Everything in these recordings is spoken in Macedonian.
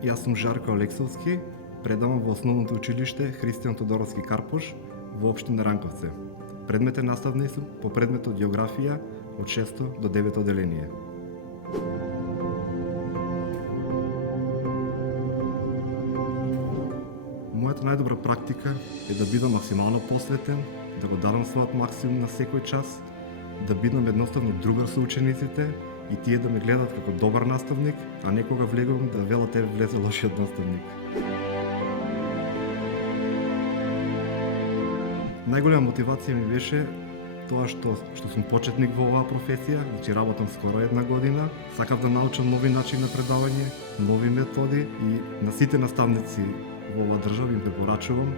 Јас сум Жарко Алексовски, предавам во основното училиште Христијан Тодоровски Карпош во општина Ранковце. Предметен наставник сум по предметот географија од 6 до 9 оделение. Мојата најдобра практика е да бидам максимално посветен, да го дадам својот максимум на секој час, да бидам едноставно другар со учениците и тие да ме гледат како добар наставник, а не кога влегувам да велат еве влезе лошиот наставник. Најголема мотивација ми беше тоа што сум почетник во оваа професија, значи работам скоро 1 година, сакав да научам нови начини на предавање, нови методи и на сите наставници во оваа држава им препорачувам,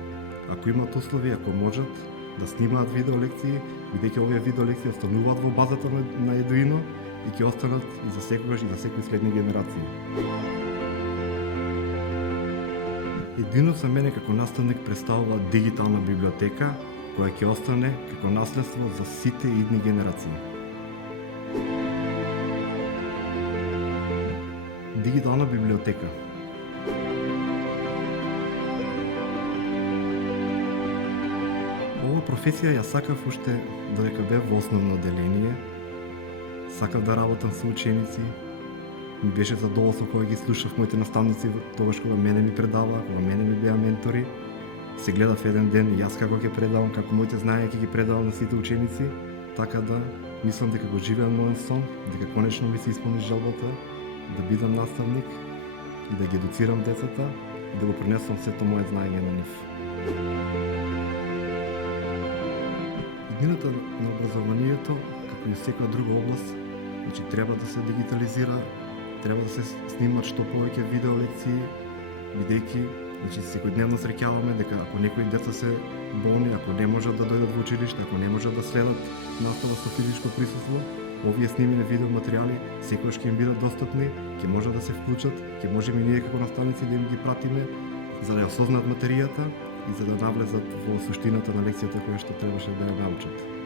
ако имаат услови, ако можат, да снимаат видео лекции, бидејќи овие видео лекции остануваат во базата на Едуино и ќе останат и за секогаш и за секои следни генерации. Едуино за мене како наставник представува дигитална библиотека која ќе остане како наследство за сите идни генерации. Дигитална библиотека. Ова професија ја сакав уште додека бев во основно оделение. Сакав да работам со ученици. Ми беше задоволство кога ги слушав моите наставници тогаш кога мене ми предаваа, кога мене ми беа ментори. Се гледав еден ден и јас како ќе предавам, како моите знаења ќе ги предавам на сите ученици, така да мислам дека го живеам мојот сон, дека конечно ми се исполни желбата да бидам наставник и да ги едуцирам децата и да го пренесам сето моје знаење на нив. Иднината на образованието, како и секоја друга област, значи треба да се дигитализира, треба да се снимат што повеќе видео лекции, бидејќи значи секојдневно среќаваме дека ако некои деца се болни, ако не можат да дојдат во училиште, ако не можат да следат настава со физичко присуство, овие снимени видео материјали секогаш ќе им бидат достапни, ќе можат да се вклучат, ќе можеме и ние како наставници да им ги пратиме за да ја осознаат материјата и за да навлезат во суштината на лекцијата која што требаше да ја научат.